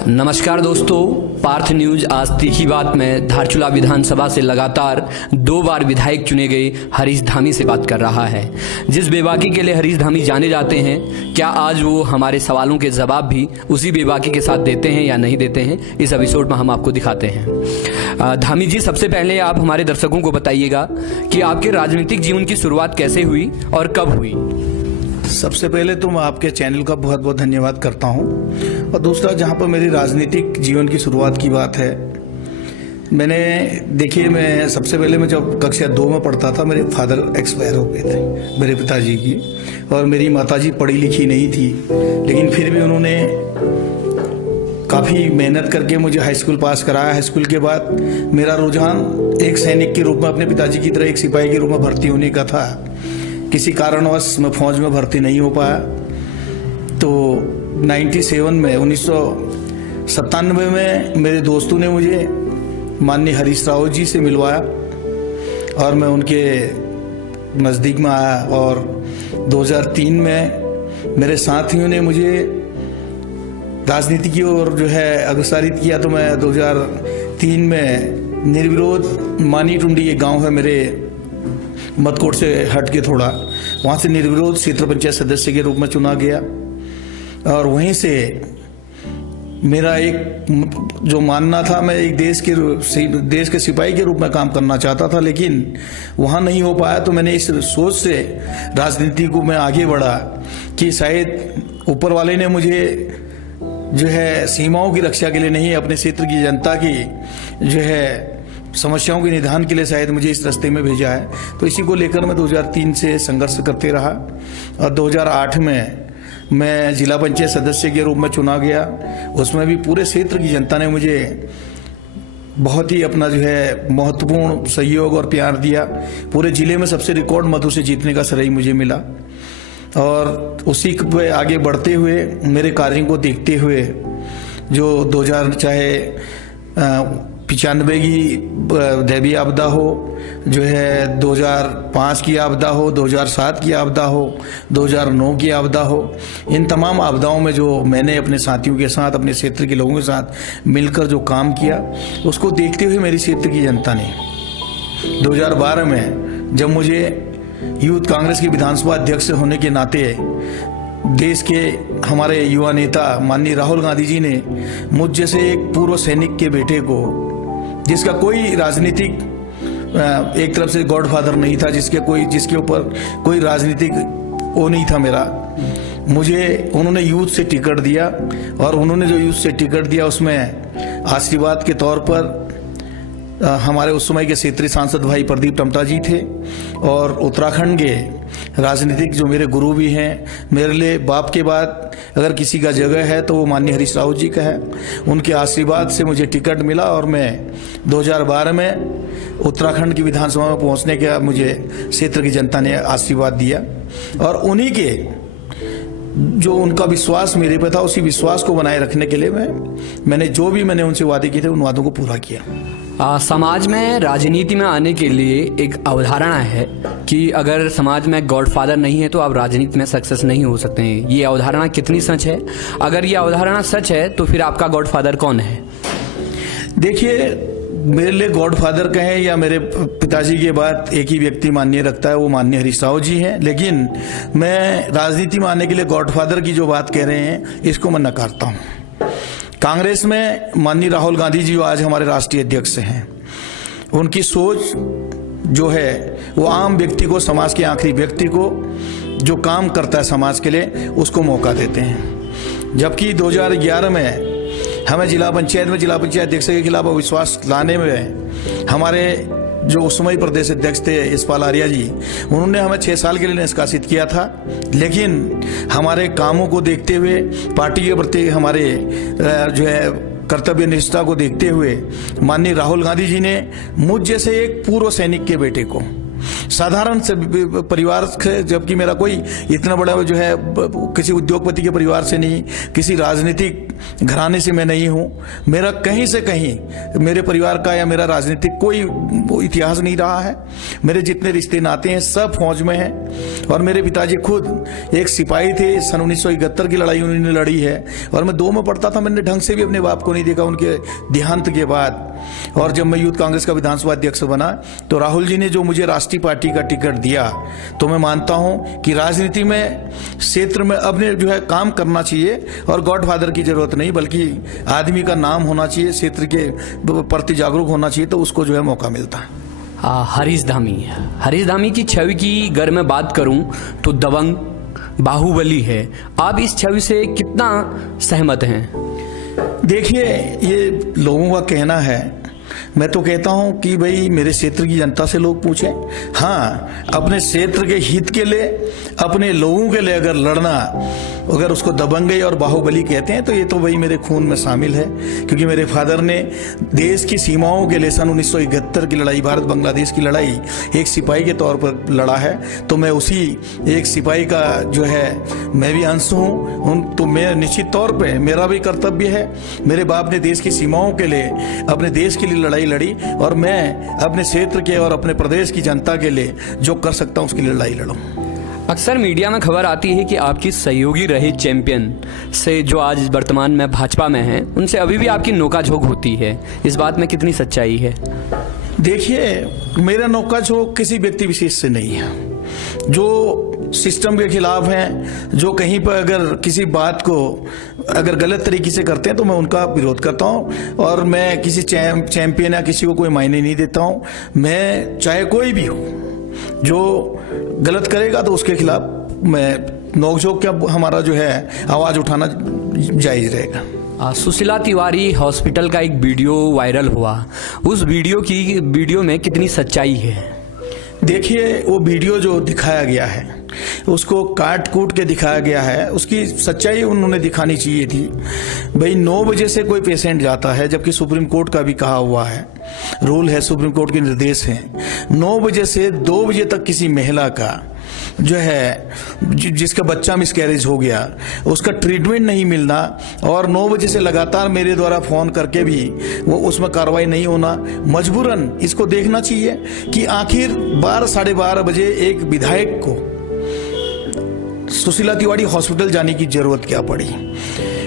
नमस्कार दोस्तों, पार्थ न्यूज आज तीखी बात में धारचूला विधानसभा से लगातार 2 बार विधायक चुने गए हरीश धामी से बात कर रहा है। जिस बेबाकी के लिए हरीश धामी जाने जाते हैं, क्या आज वो हमारे सवालों के जवाब भी उसी बेबाकी के साथ देते हैं या नहीं देते हैं, इस एपिसोड में हम आपको दिखाते हैं। धामी जी, सबसे पहले आप हमारे दर्शकों को बताइएगा कि आपके राजनीतिक जीवन की शुरुआत कैसे हुई और कब हुई। सबसे पहले तो मैं आपके चैनल का बहुत बहुत धन्यवाद करता हूं, और दूसरा जहां पर मेरी राजनीतिक जीवन की शुरुआत की बात है, मैं सबसे पहले मैं जब कक्षा 2 में पढ़ता था, मेरे फादर एक्सपायर हो गए थे, मेरे पिताजी की, और मेरी माताजी पढ़ी लिखी नहीं थी, लेकिन फिर भी उन्होंने काफ़ी मेहनत करके मुझे हाई स्कूल पास कराया। हाई स्कूल के बाद मेरा रुझान एक सैनिक के रूप में, अपने पिताजी की तरह एक सिपाही के रूप में भर्ती होने का था। किसी कारणवश मैं फौज में भर्ती नहीं हो पाया, तो 1997 में मेरे दोस्तों ने मुझे माननीय हरीश राव जी से मिलवाया और मैं उनके नज़दीक में आया। और 2003 में मेरे साथियों ने मुझे राजनीति की ओर अग्रसरित किया, तो मैं 2003 में निर्विरोध मानी टुंडी, एक गांव है मेरे मतकोट से हट के थोड़ा, वहां से निर्विरोध क्षेत्र पंचायत सदस्य के रूप में चुना गया। और वहीं से मेरा एक जो मानना था, मैं एक देश के सिपाही के रूप में काम करना चाहता था, लेकिन वहां नहीं हो पाया। तो मैंने इस सोच से राजनीति को मैं आगे बढ़ा कि शायद ऊपर वाले ने मुझे सीमाओं की रक्षा के लिए नहीं, अपने क्षेत्र की जनता की समस्याओं के निदान के लिए शायद मुझे इस रास्ते में भेजा है। तो इसी को लेकर मैं 2003 से संघर्ष करते रहा, और 2008 में मैं जिला पंचायत सदस्य के रूप में चुना गया। उसमें भी पूरे क्षेत्र की जनता ने मुझे बहुत ही अपना महत्वपूर्ण सहयोग और प्यार दिया। पूरे जिले में सबसे रिकॉर्ड मतों से जीतने का श्रेय मुझे मिला। और उसी पे आगे बढ़ते हुए, मेरे कार्यों को देखते हुए, जो 95 की दैवीय आपदा हो, 2005 की आपदा हो, 2007 की आपदा हो, 2009 की आपदा हो, इन तमाम आपदाओं में जो मैंने अपने साथियों के साथ, अपने क्षेत्र के लोगों के साथ मिलकर जो काम किया, उसको देखते हुए मेरी क्षेत्र की जनता ने 2012 में, जब मुझे यूथ कांग्रेस के विधानसभा अध्यक्ष होने के नाते देश के हमारे युवा नेता माननीय राहुल गांधी जी ने मुझ जैसे एक पूर्व सैनिक के बेटे को, जिसका कोई राजनीतिक एक तरफ से गॉडफादर नहीं था, जिसके ऊपर कोई राजनीतिक वो नहीं था मेरा, मुझे उन्होंने यूथ से टिकट दिया। और उन्होंने जो यूथ से टिकट दिया, उसमें आशीर्वाद के तौर पर हमारे उस समय के क्षेत्रीय सांसद भाई प्रदीप टमटा जी थे, और उत्तराखंड के राजनीतिक जो मेरे गुरु भी हैं, मेरे लिए बाप के बाद अगर किसी का जगह है तो वो माननीय हरीश राव जी का है। उनके आशीर्वाद से मुझे टिकट मिला, और मैं 2012 में उत्तराखंड की विधानसभा में पहुंचने के बाद मुझे क्षेत्र की जनता ने आशीर्वाद दिया। और उन्हीं के जो उनका विश्वास मेरे पे था, उसी विश्वास को बनाए रखने के लिए मैंने उनसे वादे किए थे, उन वादों को पूरा किया। समाज में राजनीति में आने के लिए एक अवधारणा है कि अगर समाज में गॉडफादर नहीं है तो आप राजनीति में सक्सेस नहीं हो सकते हैं। ये अवधारणा कितनी सच है? अगर ये अवधारणा सच है तो फिर आपका गॉडफादर कौन है? देखिए, मेरे लिए गॉडफादर कहें या मेरे पिताजी के बाद एक ही व्यक्ति मान्य रखता है, वो माननीय हरीश राव जी हैं। लेकिन मैं राजनीति में आने के लिए गॉडफादर की जो बात कह रहे हैं, इसको मैं नकारता हूं। कांग्रेस में माननीय राहुल गांधी जी, जो आज हमारे राष्ट्रीय अध्यक्ष हैं, उनकी सोच जो है वो आम व्यक्ति को, समाज के आखिरी व्यक्ति को जो काम करता है समाज के लिए, उसको मौका देते हैं। जबकि 2011 में हमें जिला पंचायत अध्यक्ष के खिलाफ अविश्वास लाने में हमारे जो उस समय प्रदेश अध्यक्ष थे यशपाल आर्या जी, उन्होंने हमें 6 साल के लिए निष्कासित किया था। लेकिन हमारे कामों को देखते हुए, पार्टी के प्रति हमारे कर्तव्य निष्ठा को देखते हुए, माननीय राहुल गांधी जी ने मुझ जैसे एक पूर्व सैनिक के बेटे को, साधारण से परिवार से, जबकि मेरा कोई इतना बड़ा किसी उद्योगपति के परिवार से नहीं, किसी राजनीतिक घराने से मैं नहीं हूं, मेरा कहीं से कहीं मेरे परिवार का या मेरा राजनीतिक कोई इतिहास नहीं रहा है। मेरे जितने रिश्ते नाते हैं सब फौज में हैं, और मेरे पिताजी खुद एक सिपाही थे। सन 1971 की लड़ाई उन्होंने लड़ी है और मैं 2 में पढ़ता था। मैंने ढंग से भी अपने बाप को नहीं देखा उनके देहांत के बाद। और जब मैं यूथ कांग्रेस का विधानसभा अध्यक्ष बना तो राहुल जी ने जो मुझे राष्ट्रीय पार्टी का टिकट दिया, तो मैं मानता हूं कि राजनीति में क्षेत्र में अपने जो है काम करना चाहिए और गॉडफादर की जरूरत नहीं, बल्कि आदमी का नाम होना चाहिए, क्षेत्र के प्रति जागरूक होना चाहिए, तो उसको जो है मौका मिलता है। हरीश धामी की छवि की अगर मैं बात करूं तो दबंग, बाहुबली है। आप इस छवि से कितना सहमत हैं? देखिए, ये लोगों का कहना है। मैं तो कहता हूं कि भाई मेरे क्षेत्र की जनता से लोग पूछें। हाँ, अपने क्षेत्र के हित के लिए, अपने लोगों के लिए अगर लड़ना, अगर उसको दबंगई और बाहुबली कहते हैं तो ये तो भाई मेरे खून में शामिल है। क्योंकि मेरे फादर ने देश की सीमाओं के लिए सन 1971 की लड़ाई, भारत बांग्लादेश की लड़ाई, एक सिपाही के तौर पर लड़ा है। तो मैं उसी एक सिपाही का जो है मैं भी अंश हूँ। तो मैं निश्चित तौर पर मेरा भी कर्तव्य है। मेरे बाप ने देश की सीमाओं के लिए, अपने देश के लिए लड़ाई लड़ी और मैं अपने क्षेत्र के और अपने प्रदेश की जनता के लिए जो कर सकता हूं उसके लिए लड़ाई लड़ूं। अक्सर मीडिया में खबर आती है कि आपकी सहयोगी रहे चैंपियन से, जो आज वर्तमान में भाजपा में हैं, उनसे अभी भी आपकी नोकाझोंक होती है। इस बात में कितनी सच्चाई है? देखिए, मेरा नोकाझोंक किसी व्यक्ति विशेष से नहीं है। जो सिस्टम के खिलाफ हैं, जो कहीं पर अगर किसी बात को अगर गलत तरीके से करते हैं तो मैं उनका विरोध करता हूं। और मैं किसी चैंपियन या किसी को कोई मायने नहीं देता हूं। मैं चाहे कोई भी हो, जो गलत करेगा तो उसके खिलाफ मैं नोकझोंक का हमारा जो है आवाज उठाना जायज रहेगा। सुशीला तिवारी हॉस्पिटल का एक वीडियो वायरल हुआ, उस वीडियो में कितनी सच्चाई है? देखिए, वो वीडियो जो दिखाया गया है उसको काट कूट के दिखाया गया है, उसकी सच्चाई उन्होंने दिखानी चाहिए थी। भाई 9 बजे से कोई पेशेंट जाता है, जबकि सुप्रीम कोर्ट का भी कहा हुआ है, रूल है, सुप्रीम कोर्ट के निर्देश हैं। 9 बजे से 2 बजे तक किसी महिला का जो है जिसका बच्चा मिसकैरेज हो गया उसका ट्रीटमेंट नहीं मिलना, और 9 बजे से लगातार मेरे द्वारा फोन करके भी वो उसमें कार्रवाई नहीं होना, मजबूरन इसको देखना चाहिए कि आखिर 12 साढ़े 12 बजे एक विधायक को सुशीला तिवारी हॉस्पिटल जाने की जरूरत क्या पड़ी।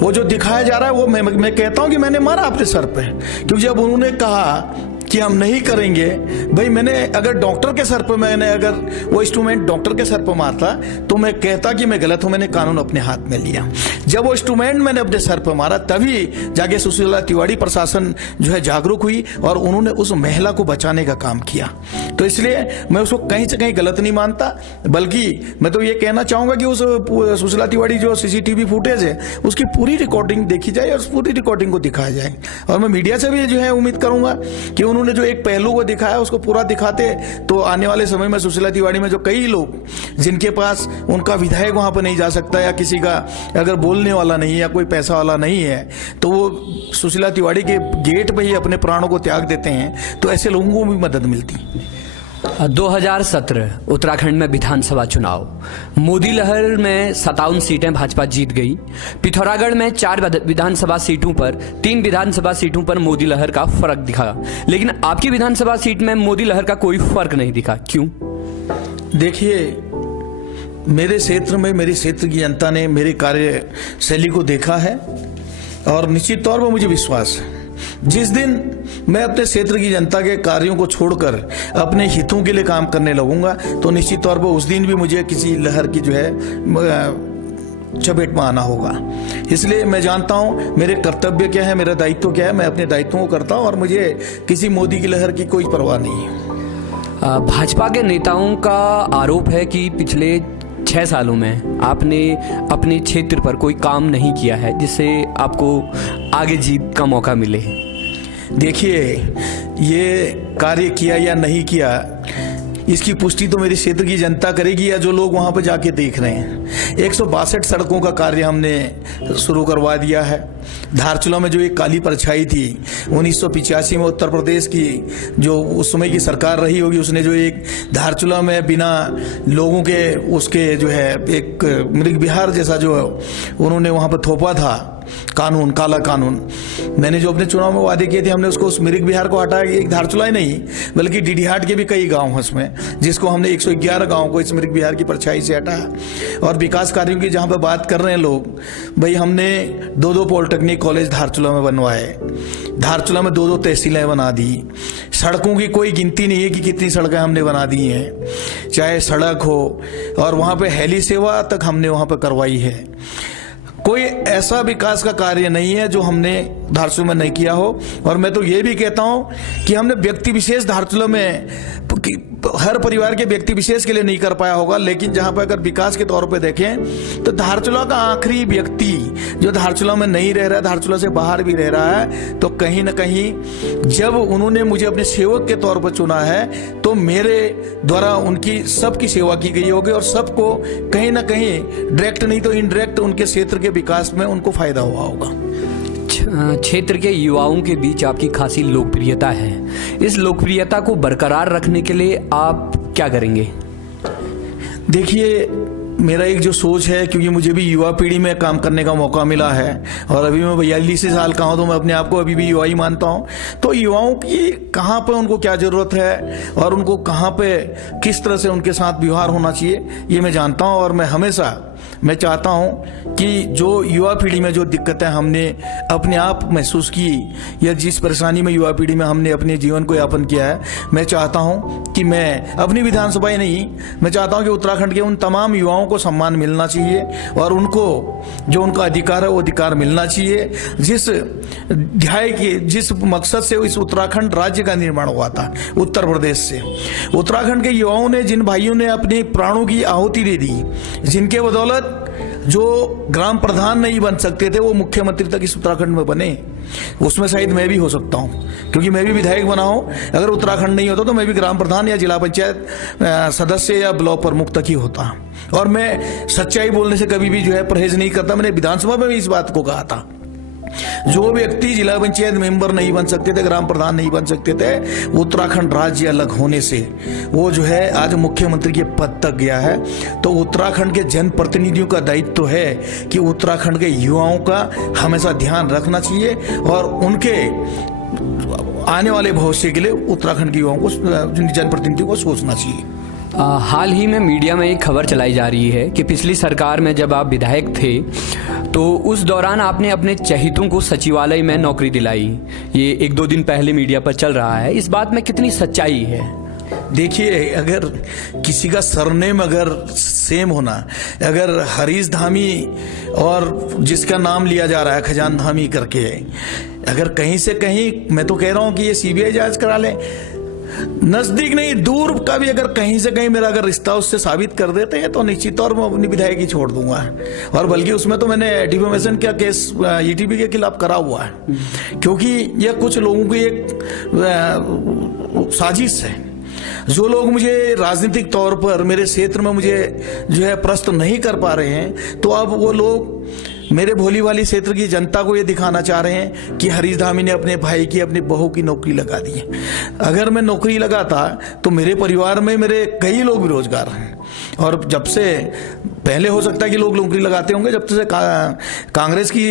वो जो दिखाया जा रहा है वो मैं कहता हूं कि मैंने मारा अपने सर पे, क्योंकि जब उन्होंने कहा कि हम नहीं करेंगे, भाई मैंने अगर डॉक्टर के सर पर, मैंने अगर वो इंस्ट्रूमेंट डॉक्टर के सर पर मारता तो मैं कहता कि मैं गलत हूं, मैंने कानून अपने हाथ में लिया। जब वो इंस्ट्रूमेंट मैंने अपने सर पर मारा तभी जाके सुशीला तिवारी प्रशासन जो है जागरूक हुई और उन्होंने उस महिला को बचाने का काम किया। तो इसलिए मैं उसको कहीं से कहीं गलत नहीं मानता, बल्कि मैं तो ये कहना चाहूंगा कि उस सुशीला तिवारी जो सीसीटीवी फुटेज है उसकी पूरी रिकॉर्डिंग देखी जाए और उस पूरी रिकॉर्डिंग को दिखाया जाए। और मैं मीडिया से भी जो है उम्मीद करूंगा कि उन्होंने जो एक पहलू को दिखाया उसको पूरा दिखाते तो आने वाले समय में सुशीला तिवारी में जो कई लोग जिनके पास उनका विधायक वहां पर नहीं जा सकता, या किसी का अगर बोलने वाला नहीं या कोई पैसा वाला नहीं है, तो वो सुशीला तिवारी के गेट पे ही अपने प्राणों को त्याग देते हैं, तो ऐसे लोगों को भी मदद मिलती। 2017 उत्तराखंड में विधानसभा चुनाव, मोदी लहर में 57 सीटें भाजपा जीत गई। पिथौरागढ़ में 4 विधानसभा सीटों पर, 3 विधानसभा सीटों पर मोदी लहर का फर्क दिखा, लेकिन आपकी विधानसभा सीट में मोदी लहर का कोई फर्क नहीं दिखा, क्यों? देखिए, मेरे क्षेत्र में मेरे क्षेत्र की जनता ने मेरे कार्यशैली को देखा है और निश्चित तौर पर मुझे विश्वास है जिस दिन मैं अपने क्षेत्र की जनता के कार्यों को छोड़कर अपने हितों के लिए काम करने लगूंगा तो निश्चित तौर पर उस दिन भी मुझे किसी लहर की जो है चपेट में आना होगा। इसलिए मैं जानता हूं मेरे कर्तव्य क्या है, मेरा दायित्व क्या है, मैं अपने दायित्वों को करता हूं और मुझे किसी मोदी की लहर की कोई परवाह नहीं है। भाजपा के नेताओं का आरोप है कि पिछले 6 सालों में आपने अपने क्षेत्र पर कोई काम नहीं किया है जिससे आपको आगे जीत का मौका मिले। देखिए, ये कार्य किया या नहीं किया इसकी पुष्टि तो मेरे क्षेत्र की जनता करेगी या जो लोग वहां पर जाके देख रहे हैं। 162 सड़कों का कार्य हमने शुरू करवा दिया है। धारचूला में जो एक काली परछाई थी 1985 में उत्तर प्रदेश की जो उस समय की सरकार रही होगी, उसने जो एक धारचूला में बिना लोगों के उसके जो है एक मृग विहार जैसा जो उन्होंने वहां पर थोपा था कानून, काला कानून। मैंने जो अपने चुनाव में वादे किए थे, हमने उसको उस मृग विहार को हटाया। एक धारचूला ही नहीं बल्कि डीडीहाट के भी कई गांव हैं उसमें, जिसको हमने 111 गांव को इस मृग विहार की परछाई से हटाया। और विकास कार्यों की जहां पर बात कर रहे हैं लोग, भाई हमने 2 पॉलिटेक्निक कॉलेज धारचूला में बनवाए, धारचूला में 2 तहसीलें बना दी, सड़कों की कोई गिनती नहीं है कि कितनी सड़कें हमने बना दी हैं, चाहे सड़क हो, और वहां पे हेली सेवा तक हमने वहां पे करवाई है। कोई ऐसा विकास का कार्य नहीं है जो हमने धारचूला में नहीं किया हो। और मैं तो ये भी कहता हूं कि हमने व्यक्ति विशेष धारचूला में हर परिवार के व्यक्ति विशेष के लिए नहीं कर पाया होगा, लेकिन जहां पर अगर विकास के तौर पे देखें तो धारचूला का आखिरी व्यक्ति जो धारचूला में नहीं रह रहा है, धारचूला से बाहर भी रह रहा है, तो कहीं ना कहीं जब उन्होंने मुझे अपने सेवक के तौर पर चुना है तो मेरे द्वारा उनकी सबकी सेवा की गई होगी और सबको कहीं ना कहीं डायरेक्ट नहीं तो इनडायरेक्ट उनके क्षेत्र के विकास में उनको फायदा हुआ होगा। क्षेत्र के युवाओं के बीच आपकी खासी लोकप्रियता है, इस लोकप्रियता को बरकरार रखने के लिए आप क्या करेंगे? देखिए, मेरा एक जो सोच है, क्योंकि मुझे भी युवा पीढ़ी में काम करने का मौका मिला है और अभी मैं 42 साल का हूं, तो मैं अपने आप को अभी भी युवा ही मानता हूं। तो युवाओं की कहां पे उनको क्या जरूरत है और उनको कहां पे किस तरह से उनके साथ व्यवहार होना चाहिए, ये मैं जानता हूं। और मैं चाहता हूं कि जो युवा पीढ़ी में जो दिक्कतें हमने अपने आप महसूस की या जिस परेशानी में युवा पीढ़ी में हमने अपने जीवन को यापन किया है, मैं चाहता हूं कि मैं अपनी विधानसभा ही नहीं, मैं चाहता हूं कि उत्तराखंड के उन तमाम युवाओं को सम्मान मिलना चाहिए और उनको जो उनका अधिकार है वो अधिकार मिलना चाहिए, जिस ध्याय के जिस मकसद से इस उत्तराखंड राज्य का निर्माण हुआ था उत्तर प्रदेश से। उत्तराखंड के युवाओं ने, जिन भाइयों ने अपने प्राणों की आहुति दे दी, जिनके बदौलत जो ग्राम प्रधान नहीं बन सकते थे वो मुख्यमंत्री तक इस उत्तराखंड में बने, उसमें शायद मैं भी हो सकता हूं, क्योंकि मैं भी विधायक बना हूं। अगर उत्तराखंड नहीं होता तो मैं भी ग्राम प्रधान या जिला पंचायत सदस्य या ब्लॉक प्रमुख तक ही होता। और मैं सच्चाई बोलने से कभी भी जो है परहेज नहीं करता। मैंने विधानसभा में भी इस बात को कहा था, जो व्यक्ति जिला पंचायत मेंबर नहीं बन सकते थे, ग्राम प्रधान नहीं बन सकते थे, उत्तराखंड राज्य अलग होने से वो जो है आज मुख्यमंत्री के पद तक गया है। तो उत्तराखंड के जनप्रतिनिधियों का दायित्व तो है कि उत्तराखंड के युवाओं का हमेशा ध्यान रखना चाहिए और उनके आने वाले भविष्य के लिए उत्तराखंड के युवाओं को, जनप्रतिनिधियों को सोचना चाहिए। हाल ही में मीडिया में एक खबर चलाई जा रही है कि पिछली सरकार में जब आप विधायक थे तो उस दौरान आपने अपने चहेतों को सचिवालय में नौकरी दिलाई। ये 1-2 दिन पहले मीडिया पर चल रहा है, इस बात में कितनी सच्चाई है? देखिए, अगर किसी का सरनेम अगर सेम होना, अगर हरीश धामी और जिसका नाम लिया जा रहा है खजान धामी करके, अगर कहीं से कहीं, मैं तो कह रहा हूं कि ये सीबीआई जांच करा ले, नजदीक नहीं दूर का भी अगर कहीं से कहीं मेरा अगर रिश्ता उससे साबित कर देते हैं तो निश्चित तौर मैं अपनी विधायक ही छोड़ दूंगा। और बल्कि उसमें तो मैंने डिफेमेशन का केस ईटीवी के खिलाफ करा हुआ है, क्योंकि यह कुछ लोगों की एक साजिश है। जो लोग मुझे राजनीतिक तौर पर मेरे क्षेत्र में मुझे जो है प्रस्तुत नहीं कर पा रहे हैं, तो अब वो लोग मेरे भोली वाली क्षेत्र की जनता को ये दिखाना चाह रहे हैं कि हरीश धामी ने अपने भाई की, अपनी बहू की नौकरी लगा दी है। अगर मैं नौकरी लगाता तो मेरे परिवार में मेरे कई लोग बेरोजगार हैं, और जब से पहले हो सकता है कि लोग नौकरी लगाते होंगे, जब से कांग्रेस की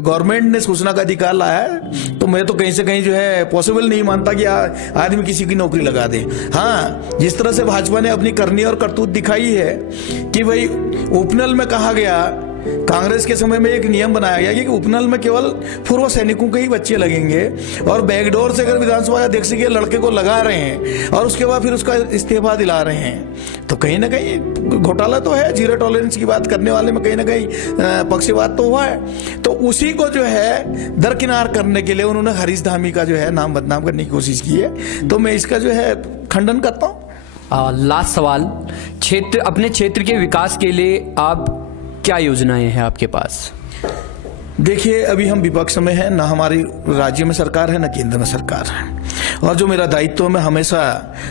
गवर्नमेंट ने सूचना का अधिकार लाया है, तो मैं तो कहीं से कहीं जो है पॉसिबल नहीं मानता कि आदमी किसी की नौकरी लगा दे। हाँ, जिस तरह से भाजपा ने अपनी करनी और करतूत दिखाई है कि भाई उपनल में कहा गया, कांग्रेस के समय में एक नियम बनाया गया कि उपनल में केवल पूर्व सैनिकों के ही बच्चे लगेंगे, और बैकडोर से अगर विधानसभा अध्यक्ष के लड़के को लगा रहे हैं और उसके बाद फिर उसका इस्तीफा दिला रहे हैं, तो कहीं ना कहीं घोटाला तो है। जीरो टॉलरेंस की बात करने वाले में कहीं ना कहीं पक्षपात तो हुआ है। तो उसी को जो है दरकिनार करने के लिए उन्होंने हरीश धामी का जो है नाम बदनाम करने की कोशिश की है, तो मैं इसका जो है खंडन करता हूँ। लास्ट सवाल, अपने क्षेत्र के विकास के लिए आप क्या योजनाएं हैं आपके पास? देखिए, अभी हम विपक्ष में हैं, ना हमारी राज्य में सरकार है, ना केंद्र में सरकार है, और जो मेरा दायित्व है, मैं हमेशा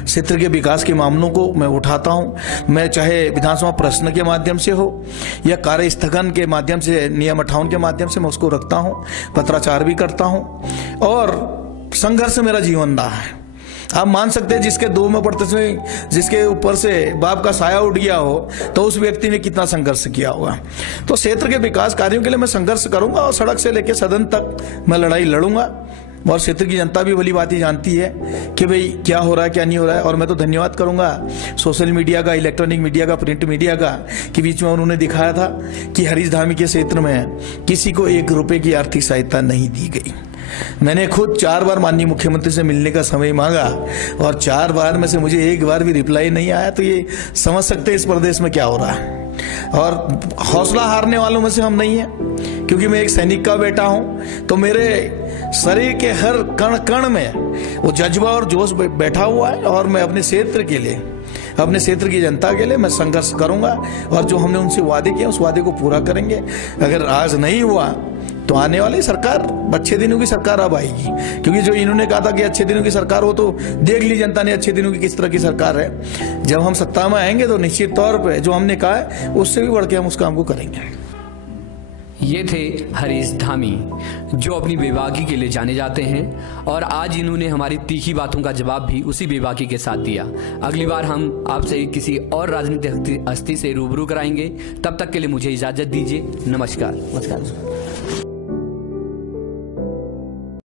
क्षेत्र के विकास के मामलों को मैं उठाता हूं। मैं चाहे विधानसभा प्रश्न के माध्यम से हो या कार्य स्थगन के माध्यम से, नियम 58 के माध्यम से मैं उसको रखता हूं, पत्राचार भी करता हूं और संघर्ष मेरा जीवन रहा है। आप मान सकते हैं जिसके 2 में पढ़ते समय जिसके ऊपर से बाप का साया उठ गया हो तो उस व्यक्ति ने कितना संघर्ष किया होगा। तो क्षेत्र के विकास कार्यों के लिए मैं संघर्ष करूंगा और सड़क से लेकर सदन तक मैं लड़ाई लड़ूंगा। और क्षेत्र की जनता भी भली बात ही जानती है कि भाई क्या हो रहा है क्या नहीं हो रहा है। और मैं तो धन्यवाद करूंगा सोशल मीडिया का, इलेक्ट्रॉनिक मीडिया का, प्रिंट मीडिया का, कि बीच में उन्होंने दिखाया था कि हरीश धामी के क्षेत्र में किसी को 1 रुपए की आर्थिक सहायता नहीं दी गई। मैंने खुद 4 बार माननीय मुख्यमंत्री से मिलने का समय मांगा और 4 बार में से मुझे 1 बार भी रिप्लाई नहीं आया। तो ये समझ सकते हैं इस प्रदेश में क्या हो रहा है। और हौसला हारने वालों में से हम नहीं है, क्योंकि मैं एक सैनिक का बेटा हूं। तो मेरे शरीर के हर कण कण में वो जज्बा और जोश बैठा हुआ है और मैं अपने क्षेत्र के लिए, अपने क्षेत्र की जनता के लिए मैं संघर्ष करूंगा और जो हमने उनसे वादे किए उस वादे को पूरा करेंगे। अगर आज नहीं हुआ तो आने वाली सरकार, अच्छे दिनों की सरकार अब आएगी, क्योंकि जो इन्होंने कहा था कि अच्छे दिनों की सरकार हो, तो देख ली जनता ने अच्छे दिनों की किस तरह की सरकार है। जब हम सत्ता में आएंगे तो निश्चित तौर पे जो हमने कहा है उससे भी बढ़ के हम उस काम को करेंगे। ये थे हरीश धामी, जो अपनी बेबाकी के लिए जाने जाते हैं और आज इन्होंने हमारी तीखी बातों का जवाब भी उसी बेबाकी के साथ दिया। अगली बार हम आपसे किसी और राजनीतिक हस्ती से रूबरू कराएंगे। तब तक के लिए मुझे इजाजत दीजिए। नमस्कार।